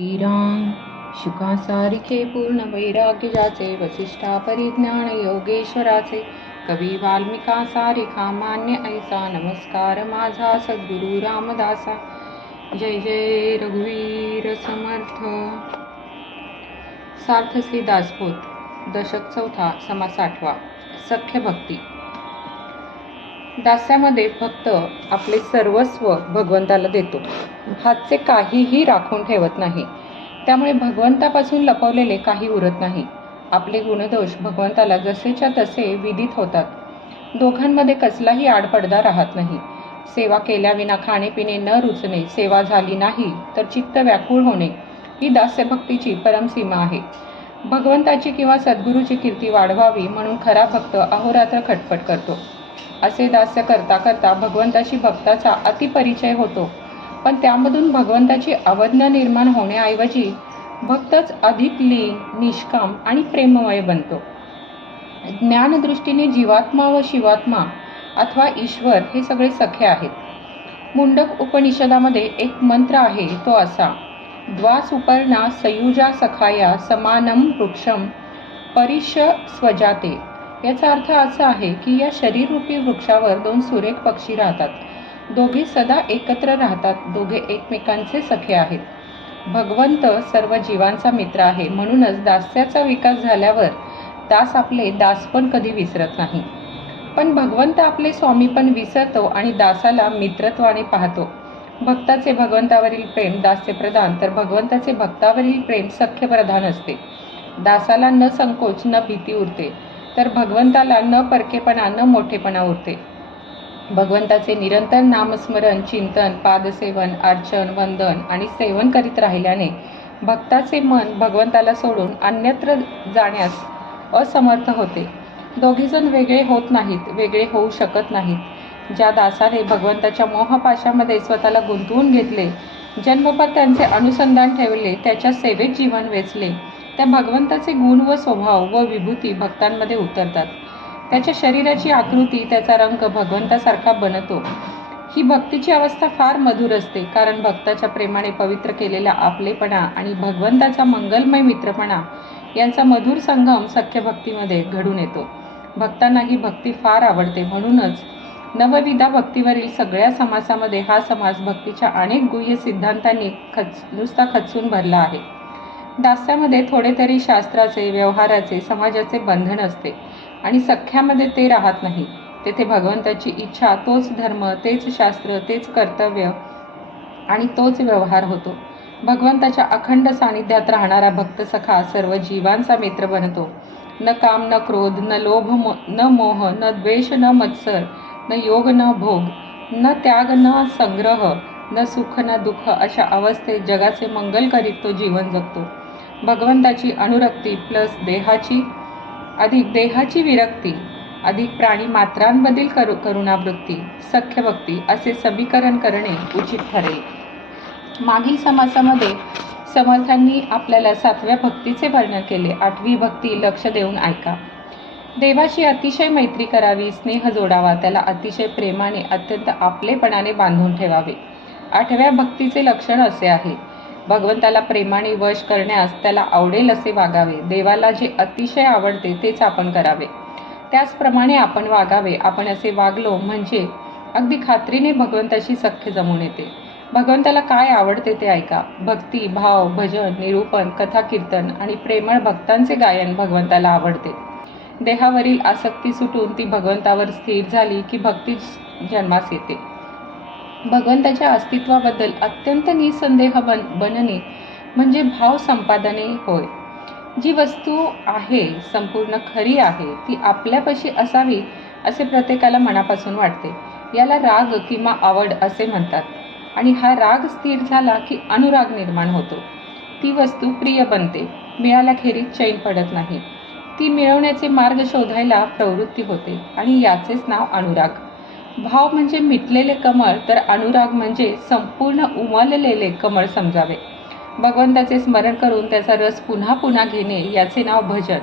श्रीराम शुकासारिखे पूर्ण वैराग्य ज्याचे वसिष्ठा परिज्ञान योगेश्वराचे कवी वाल्मिका सारिखा मान्य ऐसा नमस्कार माझा सद्गुरु रामदासा जय जय रघुवीर समर्थ. सार्थश्री दासबोध दशक चौथा समास आठवा सख्य भक्ती. दास्यामध्ये फक्त आपले सर्वस्व भगवंताला देतो. हातचे काहीही राखून ठेवत नाही. त्यामुळे भगवंतापासून लपवलेले काही उरत नाही. आपले गुणदोष भगवंताला जसेच्या तसे विदित होतात. दोघांमध्ये कसलाही आडपडदा राहत नाही. सेवा केल्याविना खाणेपिणे न रुचणे सेवा झाली नाही तर चित्त व्याकुळ होणे ही दास्यभक्तीची परमसीमा आहे. भगवंताची किंवा सद्गुरूची कीर्ती वाढवावी म्हणून खरा भक्त अहोरात्र खटपट करतो. असे दास्य करता करता भगवंताशी भक्ताचा अतिपरिचय होतो. पण त्यामधून भगवंताची अवज्ञा निर्माण होण्याऐवजी भक्तच अधिक लीन निष्काम आणि प्रेममय बनतो. ज्ञानदृष्टीने जीवात्मा व शिवात्मा अथवा ईश्वर हे सगळे सखे आहेत. मुंडक उपनिषदामध्ये एक मंत्र आहे तो असा द्वासुपर्णा सयुजा सखाया समानम वृक्षम परिश स्वजाते याचा अर्थ असा आहे की या शरीररूपी वृक्षावर दोन सुरेख पक्षी राहतात. दोघे सदा एकत्र राहतात. दोघे एकमेकांचे सखे आहेत. भगवंत सर्व जीवांचा मित्र आहे. म्हणूनच दास्याचा विकास झाल्यावर दास आपले दास पण कधी विसरत नाही. पण भगवंत आपले स्वामी पण विसरतो आणि दासाला मित्रत्वाने पाहतो. भक्ताचे भगवंतावरील प्रेम दास्यप्रधान तर भगवंताचे भक्तावरील प्रेम सख्य प्रधान असते. दासाला न संकोच न भीती उरते. तर भगवंताला न परकेपणा न मोठेपणा होते. भगवंताचे निरंतर नामस्मरण चिंतन पादसेवन अर्चन वंदन आणि सेवन करीत राहिल्याने भक्ताचे मन भगवंताला सोडून अन्यत्र जाण्यास असमर्थ होते. दोघेजण वेगळे होत नाहीत वेगळे होऊ शकत नाहीत. ज्या दासाने भगवंताच्या मोहपाशामध्ये स्वतःला गुंतवून घेतले जन्मपत त्यांचे अनुसंधान ठेवले त्याच्या सेवेत जीवन वेचले. त्या भगवंताचे गुण व स्वभाव व विभूती भक्तांमध्ये उतरतात. त्याच्या शरीराची आकृती त्याचा रंग भगवंतासारखा बनतो. ही भक्तीची अवस्था फार मधुर असते कारण भक्ताच्या प्रेमाने पवित्र केलेला आपलेपणा आणि भगवंताचा मंगलमय मित्रपणा यांचा मधुर संगम सख्य भक्तीमध्ये घडून येतो. भक्तांना ही भक्ती फार आवडते. म्हणूनच नवविधा भक्तीवरील सगळ्या समासामध्ये हा समाज भक्तीच्या अनेक गुह्य सिद्धांतांनी खच नुसता खचून भरला आहे. दास्यामध्ये थोडे तरी शास्त्राचे व्यवहाराचे समाजाचे बंधन असते आणि सख्यामध्ये ते राहत नाही. तेथे भगवंताची इच्छा तोच धर्म तेच शास्त्र तेच कर्तव्य आणि तोच व्यवहार होतो. भगवंताच्या अखंड सानिध्यात राहणारा भक्त सखा सर्व जीवांचा मित्र बनतो. न काम न क्रोध न लोभ न मोह न द्वेष न मत्सर न योग न भोग न त्याग न संग्रह न सुख न दुःख अशा अवस्थेत जगाचे मंगल करीत तो जीवन जगतो. भगवंताची अनुरक्ती प्लस देहाची अधिक देहाची विरक्ती अधिक प्राणी मात्रांमधील करू करुणावृत्ती सख्यभक्ती असे समीकरण करणे उचित ठरेल. मागील समासामध्ये समर्थांनी आपल्याला सातव्या भक्तीचे वर्णन केले. आठवी भक्ती लक्ष देऊन ऐका. देवाशी अतिशय मैत्री करावी स्नेह जोडावा त्याला अतिशय प्रेमाने अत्यंत आपलेपणाने बांधून ठेवावे. आठव्या भक्तीचे लक्षण असे आहे. भगवंताला प्रेमाने वश करण्यास त्याला आवडेल असे वागावे. देवाला जे अतिशय आवडते तेच आपण करावे. त्याचप्रमाणे आपण वागावे. आपण असे वागलो म्हणजे अगदी खात्रीने भगवंताशी सख्य जमून येते. भगवंताला काय आवडते ते ऐका. भक्ती भाव भजन निरूपण कथा कीर्तन आणि प्रेमळ भक्तांचे गायन भगवंताला आवडते. देहावरील आसक्ती सुटून ती भगवंतावर स्थिर झाली की भक्ती जन्मास येते. भगवंताच्या अस्तित्वाबद्दल अत्यंत निसंदेह बन बनणे म्हणजे भाव संपादने होय. जी वस्तू आहे संपूर्ण खरी आहे ती आपल्यापाशी असावी असे प्रत्येकाला मनापासून वाटते. याला राग किंवा आवड असे म्हणतात. आणि हा राग स्थिर झाला की अनुराग निर्माण होतो. ती वस्तू प्रिय बनते. मिळाल्याखेरीज चैन पडत नाही. ती मिळवण्याचे मार्ग शोधायला प्रवृत्ती होते आणि याचेच नाव अनुराग. भाव म्हणजे मिटलेले कमळ तर अनुराग म्हणजे संपूर्ण उमललेले कमळ समजावे. भगवंताचे स्मरण करून त्याचा रस पुन्हा पुन्हा घेणे याचे नाव भजन.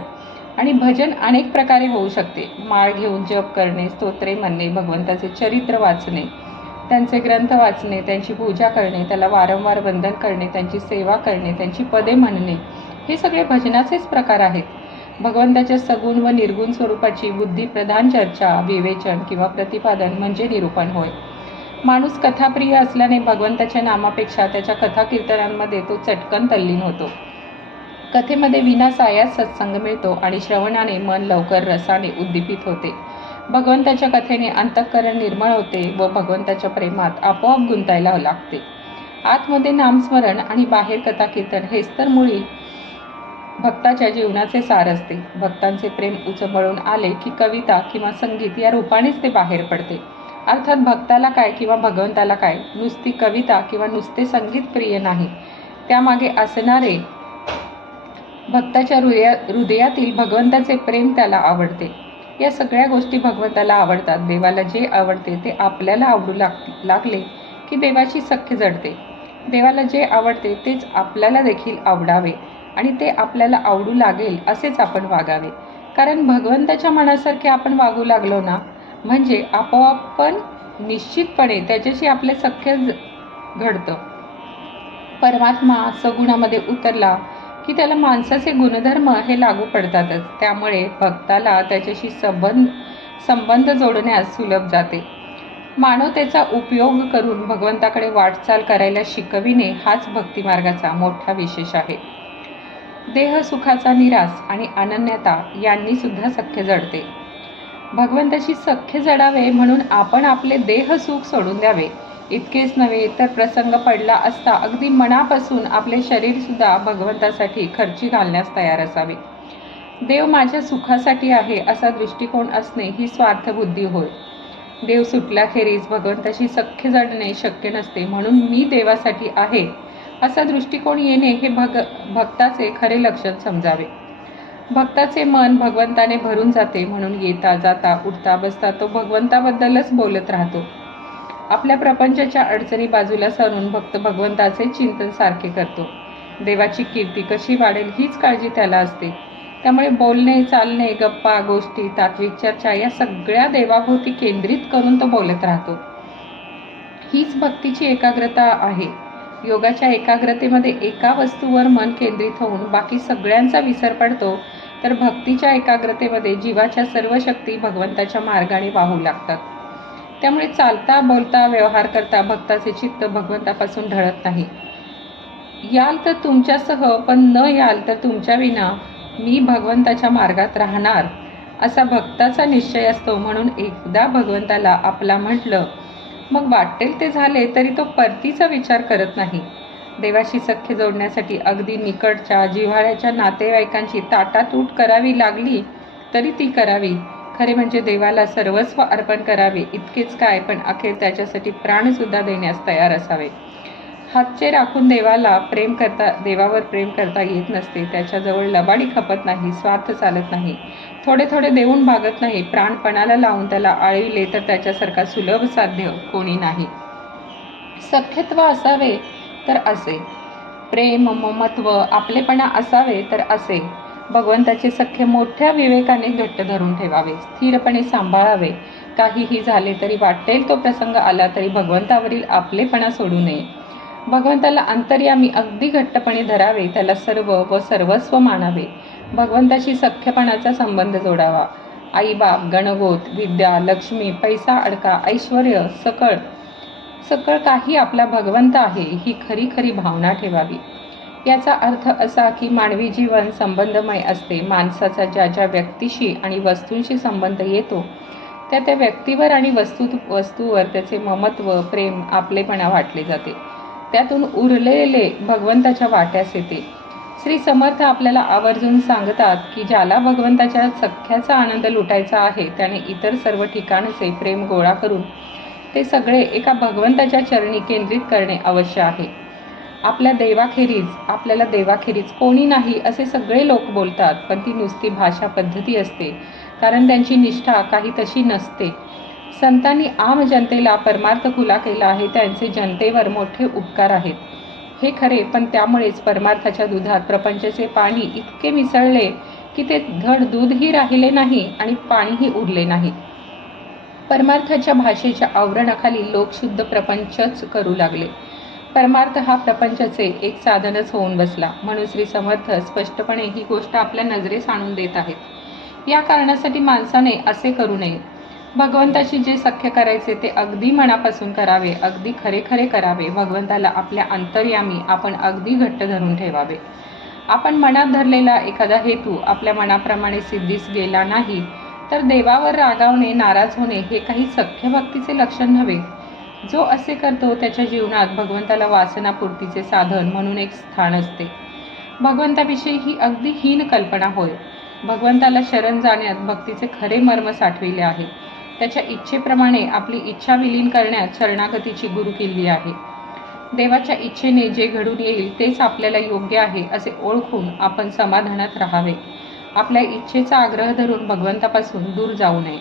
आणि भजन अनेक प्रकारे होऊ शकते. माळ घेऊन जप करणे स्तोत्रे म्हणणे भगवंताचे चरित्र वाचणे त्यांचे ग्रंथ वाचणे त्यांची पूजा करणे त्याला वारंवार वंदन करणे त्यांची सेवा करणे त्यांची पदे म्हणणे हे सगळे भजनाचेच प्रकार आहेत. भगवंताच्या सगुण व निर्गुण स्वरूपाची बुद्धिप्रधान चर्चा विवेचन किंवा प्रतिपादन म्हणजे निरूपण होय. माणूस कथाप्रिय असल्याने भगवंताच्या नामापेक्षा त्याच्या कथा कीर्तनांमध्ये तो चटकन तल्लीन होतो. कथेमध्ये विनासायास सत्संग मिळतो आणि श्रवणाने मन लवकर रसाने उद्दीपित होते. भगवंताच्या कथेने अंतःकरण निर्मळ होते व भगवंताच्या प्रेमात आपोआप गुंतायला लागते. आतमध्ये नामस्मरण आणि बाहेर कथा कीर्तन हेच तर मुळी भक्ताच्या जीवनाचे सार असते. भक्तांचे प्रेम उचंबळून आले की कविता किंवा संगीत या रूपानेच ते बाहेर पडते. अर्थात भक्ताला काय किंवा भगवंताला काय नुसती कविता किंवा नुसते संगीत प्रिय नाही. त्यामागे असणारे भक्ताच्या हृदया हृदयातील भगवंताचे प्रेम त्याला आवडते. या सगळ्या गोष्टी भगवंताला आवडतात. देवाला जे आवडते ते आपल्याला आवडू लाग लागले की देवाची सख्य जडते. देवाला जे आवडते तेच आपल्याला देखील आवडावे. आणि ते आपल्याला आवडू लागेल असेच आपण वागावे. कारण भगवंताच्या मनासारखे आपण वागू लागलो ना म्हणजे आपोआप पण निश्चितपणे त्याच्याशी आपले सख्य घडतं. परमात्मा सगुणामध्ये उतरला की त्याला माणसाचे गुणधर्म हे लागू पडतातच. त्यामुळे भक्ताला त्याच्याशी संबंध संबंध जोडण्यास सुलभ जाते. मानवतेचा उपयोग करून भगवंताकडे वाटचाल करायला शिकविणे हाच भक्तिमार्गाचा मोठा विशेष आहे. देह सुखाचा निरास आणि अनन्यता यांनी सुद्धा सख्य जडते. भगवंताशी सख्य जडावे म्हणून आपण आपले देह सुख सोडून द्यावे. इतकेच नव्हे तर प्रसंग पडला असता अगदी मनापासून आपले शरीर सुद्धा भगवंतासाठी खर्ची घालण्यास तयार असावे. देव माझ्या सुखासाठी आहे असा दृष्टिकोन असणे ही स्वार्थबुद्धी होय. देव सुटल्याखेरीज भगवंताशी सख्य जडणे शक्य नसते म्हणून मी देवासाठी आहे असा दृष्टिकोन येणे हे भग भक्ताचे खरे लक्षण समजावे. भक्ताचे मन भगवंताने भरून जाते म्हणून येता जाता उठता बसता तो भगवंताबद्दलच बोलत राहतो. आपल्या प्रपंचाच्या अडचणी बाजूला सरून भक्त भगवंताचे चिंतन सारखे करतो. देवाची कीर्ती कशी वाढेल हीच काळजी त्याला असते. त्यामुळे बोलणे चालणे गप्पा गोष्टी तात्विक चर्चा या सगळ्या देवाभोवती केंद्रित करून तो बोलत राहतो. हीच भक्तीची एकाग्रता आहे. योगाच्या एकाग्रतेमध्ये एका वस्तूवर मन केंद्रित होऊन बाकी सगळ्यांचा विसर पडतो तर भक्तीच्या एकाग्रतेमध्ये जीवाच्या सर्व शक्ती भगवंताच्या मार्गाने वाहू लागतात. त्यामुळे चालता बोलता व्यवहार करता भक्ताचे चित्त भगवंतापासून ढळत नाही. याल तर तुमच्यासह पण न याल तर तुमच्या विना मी भगवंताच्या मार्गात राहणार असा भक्ताचा निश्चय असतो म्हणून एकदा भगवंताला आपला म्हटलं मग वाटेल ते झाले तरी तो परतीचा विचार करत नाही. देवाशी सख्य जोडण्यासाठी अगदी निकटच्या जिव्हाळ्याच्या नातेवाईकांची ताटातूट करावी लागली तरी ती करावी. खरे म्हणजे देवाला सर्वस्व अर्पण करावे इतकेच काय पण अखेर त्याच्यासाठी प्राणसुद्धा देण्यास तयार असावे. हातचे राखून देवाला प्रेम करता देवावर प्रेम करता येत नसते. त्याच्याजवळ लबाडी खपत नाही स्वार्थ चालत नाही. थोडे थोडे देऊन भागत नाही. प्राणपणाला लावून त्याला आळविले तर त्याच्यासारखा सुलभ साध्य कोणी नाही. सख्यत्व असावे तर असे. प्रेम ममत्व आपलेपणा असावे तर असे. भगवंताचे सख्य मोठ्या विवेकाने घट्ट धरून ठेवावे स्थिरपणे सांभाळावे. काहीही झाले तरी वाटेल तो प्रसंग आला तरी भगवंतावरील आपलेपणा सोडू नये. भगवंताला अंतर्यामी अगदी घट्टपणे धरावे त्याला सर्व व सर्वस्व मानावे. भगवंताशी सख्यपणाचा संबंध जोडावा. आईबाप गणगोत विद्या लक्ष्मी पैसा अडका ऐश्वर सकळ सकळ काही आपला भगवंत आहे ही खरी खरी भावना ठेवावी. याचा अर्थ असा की मानवी जीवन संबंधमय असते. माणसाचा ज्या ज्या व्यक्तीशी आणि वस्तूंशी संबंध येतो त्या त्या व्यक्तीवर आणि वस्तू वस्तूवर त्याचे ममत्व प्रेम आपलेपणा वाटले जाते. त्यातून उरलेले भगवंताच्या वाट्यास येते. श्री समर्थ आपल्याला आवर्जून सांगतात की ज्याला भगवंताच्या सख्याचा आनंद लुटायचा आहे त्याने इतर सर्व ठिकाणचे प्रेम गोळा करून ते सगळे एका भगवंताच्या चरणी केंद्रित करणे अवश्य आहे. आपल्या देवाखेरीज आपल्याला देवाखेरीज कोणी नाही असे सगळे लोक बोलतात पण ती नुसती भाषा पद्धती असते. कारण त्यांची निष्ठा काही तशी नसते. संतांनी आम जनतेला परमार्थ खुला केला आहे त्यांचे जनतेवर मोठे उपकार आहेत. हे खरे पण त्यामुळेच परमार्थाच्या दुधात प्रपंचाचे पाणी इतके मिसळले की ते धड दूधही राहिले नाही आणि पाणीही उरले नाही. परमार्थाच्या भाषेच्या आवरणाखाली लोक शुद्ध प्रपंचच करू लागले. परमार्थ हा प्रपंचाचे एक साधनच होऊन बसला म्हणून श्री समर्थ स्पष्टपणे ही गोष्ट आपल्या नजरेस आणून देत आहेत. या कारणासाठी माणसाने असे करू नये भगवंताशी जे सख्य करायचे ते अगदी मनापासून करावे अगदी खरे खरे करावे. भगवंताला आपल्या अंतर्यामी आपण अगदी घट्ट धरून ठेवावे. आपण मनात धरलेला एखादा हेतू आपल्या मनाप्रमाणे सिद्धीस गेला नाही तर देवावर रागावणे नाराज होणे हे काही सख्य भक्तीचे लक्षण नव्हे. जो असे करतो त्याच्या जीवनात भगवंताला वासनापूर्तीचे साधन म्हणून एक स्थान असते. भगवंताविषयी ही अगदी हीन कल्पना होय. भगवंताला शरण जाण्यात भक्तीचे खरे मर्म साठविले आहे त्याच्या इच्छेप्रमाणे आपली इच्छा विलीन करण्यात शरणागतीची गुरु केली आहे. देवाच्या इच्छेने जे घडून येईल तेच आपल्याला योग्य आहे असे ओळखून आपण समाधानात राहावे. आपल्या इच्छेचा आग्रह धरून भगवंतापासून दूर जाऊ नये.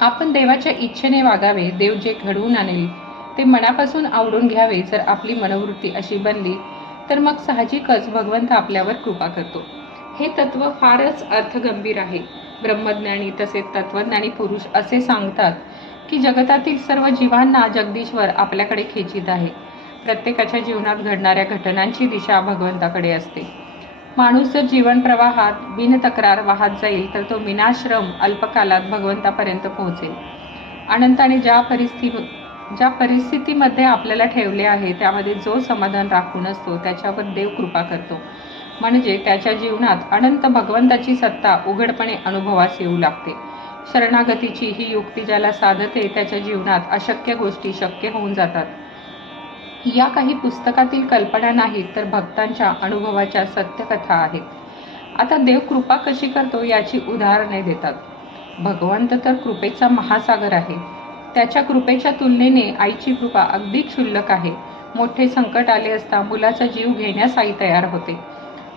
आपण देवाच्या इच्छेने वागावे देव जे घडवून आणेल ते मनापासून आवडून घ्यावे जर आपली मनोवृत्ती अशी बनली तर मग साहजिकच भगवंत आपल्यावर कृपा करतो. हे तत्व फारच अर्थगंभीर आहे. ब्रह्मज्ञानी तसेच तत्वज्ञानी पुरुष असे सांगतात की जगतातील सर्व जीवांना जगदीश्वर आपल्याकडे खेचित आहे. प्रत्येकाच्या जीवनात घडणाऱ्या घटनांची दिशा भगवंताकडे असते. माणूस जर जीवन प्रवाहात बिनतक्रार वाहत जाईल तर तो विनाश्रम अल्पकालात भगवंतापर्यंत पोहोचेल. अनंताने ज्या परिस्थिती ज्या परिस्थितीमध्ये आपल्याला ठेवले आहे त्यामध्ये जो समाधान राखून असतो त्याच्यावर देव कृपा करतो. म्हणजे त्याच्या जीवनात अनंत भगवंताची सत्ता उघडपणे अनुभवास येऊ लागते. शरणागतीची ही युक्ती ज्याला साधते त्याच्या जीवनात अशक्य गोष्टी शक्य होऊन जातात. या काही पुस्तकातील कल्पना नाहीत तर भक्तांच्या अनुभवाच्या सत्यकथा आहेत. आता देव कृपा कशी करतो याची उदाहरणे देतात. भगवंत तर कृपेचा महासागर आहे. त्याच्या कृपेच्या तुलनेने आईची कृपा अगदी क्षुल्लक आहे. मोठे संकट आले असता मुलाचा जीव घेण्यास आई तयार होते.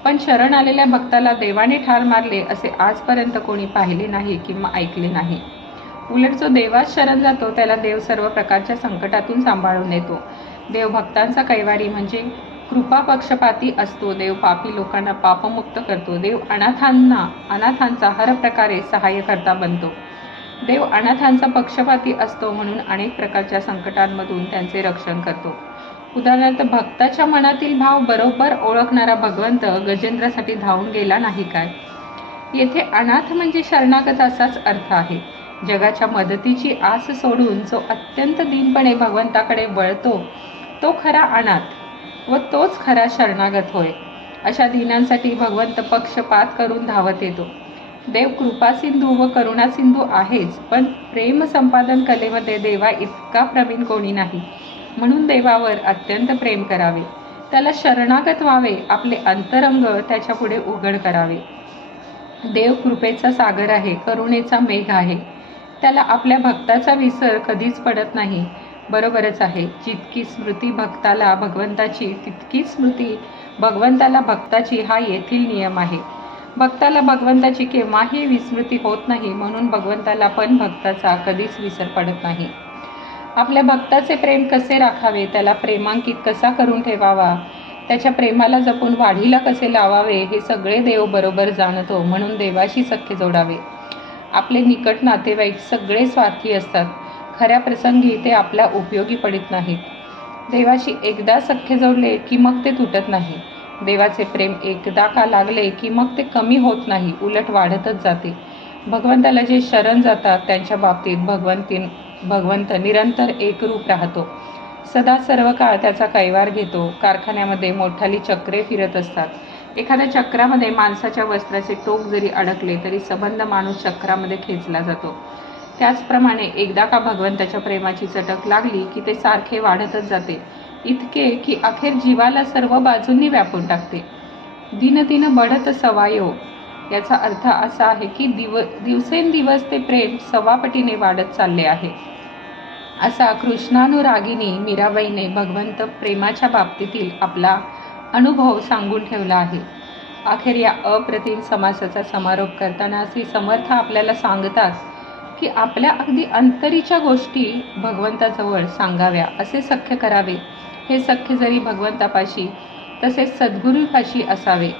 पण शरण आलेल्या भक्ताला देवाने ठार मारले असे आजपर्यंत कोणी पाहिले नाही किंवा ऐकले नाही. उलट जो देवास शरण जातो त्याला देव सर्व प्रकारच्या संकटातून सांभाळून येतो देव भक्तांचा कैवारी म्हणजे कृपा पक्षपाती असतो देव पापी लोकांना पापमुक्त करतो देव अनाथांना अनाथांचा हर प्रकारे सहाय्यकर्ता बनतो. देव अनाथांचा पक्षपाती असतो म्हणून अनेक प्रकारच्या संकटांमधून त्यांचे रक्षण करतो. उदाहरणार्थ भक्ताच्या मनातील भाव बरोबर ओळखणारा भगवंत गजेंद्रासाठी धावून गेला नाही काय? येथे अनाथ म्हणजे शरणागत असाच अर्थ आहे. जगाच्या मदतीची आस सोडून जो अत्यंत दीनपणे भगवंताकडे वळतो तो खरा अनाथ व तोच खरा शरणागत होय अशा दिनांसाठी भगवंत पक्षपात करून धावत येतो. देव कृपा सिंधू व करुणा सिंधू आहेच पण प्रेम संपादन कलेमध्ये देवा इतका प्रवीण कोणी नाही. म्हणून देवावर अत्यंत प्रेम करावे. त्याला शरणागत व्हावे आपले अंतरंग त्याच्या पुढे उघड करावे. देव कृपेचा सागर आहे करुणेचा मेघ आहे. त्याला आपल्या भक्ताचा विसर कधीच पडत नाही. बरोबरच आहे जितकी स्मृती भक्ताला भगवंताची तितकी स्मृती भगवंताला भक्ताची हा येथील नियम आहे. भक्ताला भगवंताची केव्हाही विस्मृती होत नाही म्हणून भगवंताला पण भक्ताचा कधीच विसर पडत नाही. आपल्या भक्ताचे प्रेम कसे राखावे? त्याला प्रेमांकित कसा करून ठेवावा? त्याच्या प्रेमाला जपून वाढीला कसे लावावे? हे सगळे देव बरोबर जाणतो म्हणून देवाशी सख्य जोडावे. आपले निकट नातेवाईक सगळे स्वार्थी असतात. खऱ्या प्रसंगी ते आपल्या उपयोगी पडत नाहीत. देवाशी एकदा सख्य जोडले की मग ते तुटत नाही. देवाचे प्रेम एकदा का लागले की मग ते कमी होत नाही उलट वाढतच जाते. भगवंताला जे शरण जातात त्यांच्या बाबतीत भगवंतीन भगवंत निरंतर एकरूप राहतो. सदा सर्व काळ त्याचा कैवार घेतो. कारखान्यामध्ये मोठाली चक्रे फिरत असतात. एखाद्या चक्रामध्ये माणसाच्या वस्त्राचे टोक जरी अडकले तरी संबंध माणूस चक्रामध्ये खेचला जातो. त्याचप्रमाणे एकदा का भगवंताच्या प्रेमाची चटक लागली की ते सारखे वाढतच जाते. इतके की अखेर जीवाला सर्व बाजूंनी व्यापून टाकते. दिन दिन बढत सवायो याचा अर्थ असा आहे की दिव दिवसेंदिवस ते प्रेम सवापटीने वाढत चालले आहे. असा कृष्णानुरागिनी मीराबाईने भगवंत प्रेमाच्या बाबतीतील आपला अनुभव सांगून ठेवला आहे. अखेर या अप्रतिम समासाचा समारोप करताना श्री समर्थ आपल्याला सांगतात की आपल्या अगदी अंतरीच्या गोष्टी भगवंताजवळ सांगाव्या असे सख्य करावे. हे सख्य जरी भगवंतापाशी तसेच सद्गुरूपाशी असावे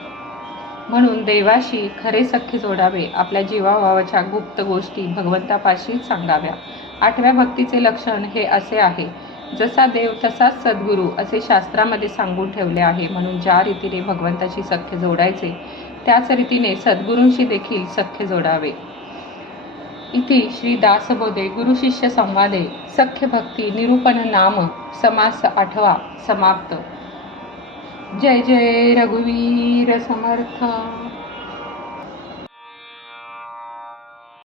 म्हणून देवाशी खरे सख्य जोडावे आपल्या जीवाभावाच्या गुप्त गोष्टी भगवंतापाशीच सांगाव्या. आठव्या भक्तीचे लक्षण हे असे आहे जसा देव तसाच सद्गुरू असे शास्त्रामध्ये सांगून ठेवले आहे. म्हणून ज्या रीतीने भगवंताशी सख्य जोडायचे त्याच रीतीने सद्गुरूंशी देखील सख्य जोडावे. इथे श्री दासबोधे गुरुशिष्य संवादे सख्य भक्ती निरूपण नाम समास आठवा समाप्त. जय जय रघुवीर समर्थ।